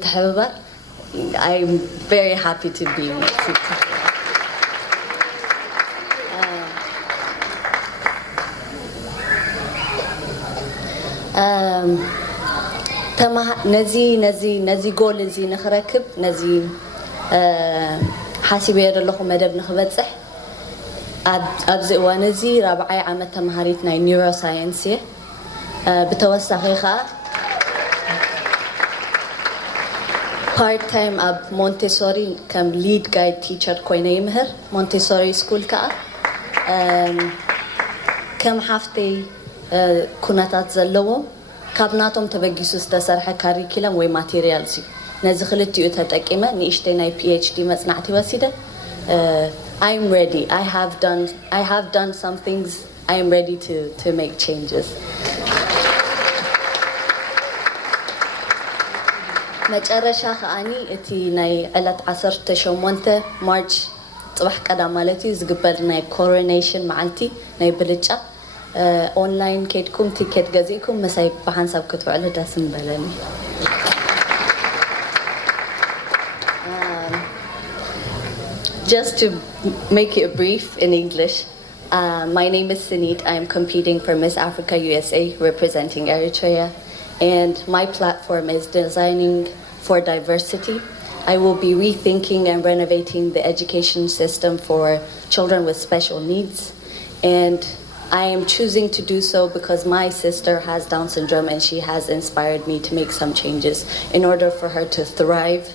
ምትሕብባር I'm very happy to be ነዚ ጎል እዚ ንኽረክብ ነዚ ሓሲበ ዘለኹ መደብ ንኽበፅሕ ኣብዚ እዋን እዚ 4ይ ዓመት ተምሃሪት ናይ ኒውሮሳይንስ እየ ብተወሳኺ ከዓ part time ab Montessori ከም lead guide teacher ኮይነ ይምህር Montessori school ከዓ ከም ሓፍተይ ኩነታት ዘለዎም ካብ ናቶም ተበጊሱ ዝተሰርሐ ካሪኩለም ወይ ማቴሪያልስ እዩ ነዚ ክልቲኡ ተጠቂመ ንእሽተይ ናይ PhD መጽናዕቲ ወሲደ I'm ready I have done some things I am ready to make changes መጨረሻ ከኣኒ እቲ ናይ ዕለት 18 ማርች ጽባሕ ቀዳም ማለት እዩ ዝግበር ናይ ኮሮኔሽን መዓልቲ ናይ ብልጫ ኦንላይን ከድኩም ቲኬት ገዚእኩም መሳይ ብሓንሳብ ክትውዕሉ ደስ ምበለኒ Just to make it brief in English, my name is SNIT. I am competing for Miss Africa USA representing Eritrea. And my platform is designing for diversity. I will be rethinking and renovating the education system for children with special needs. And I am choosing to do so because my sister has Down syndrome and she has inspired me to make some changes in order for her to thrive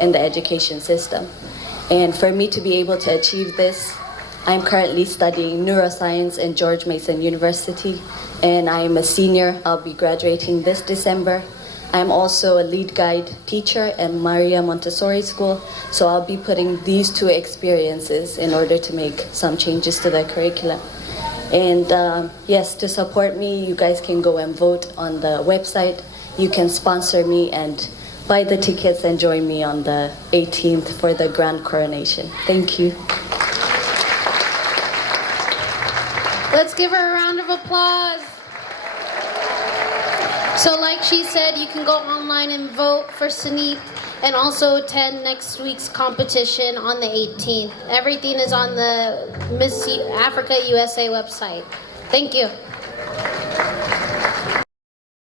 in the education system. And for me to be able to achieve this, I'm currently studying neuroscience in George Mason University, and I am a senior. I'll be graduating this December. I'm also a lead guide teacher at Maria Montessori School, so I'll be putting these two experiences in order to make some changes to the curriculum. And yes, to support me, you guys can go and vote on the website. You can sponsor me and buy the tickets and join me on the 18th for the grand coronation. Thank you. Let's give her a round of applause. So like she said, you can go online and vote for SNIT and also attend next week's competition on the 18th. Everything is on the Miss Africa USA website. Thank you.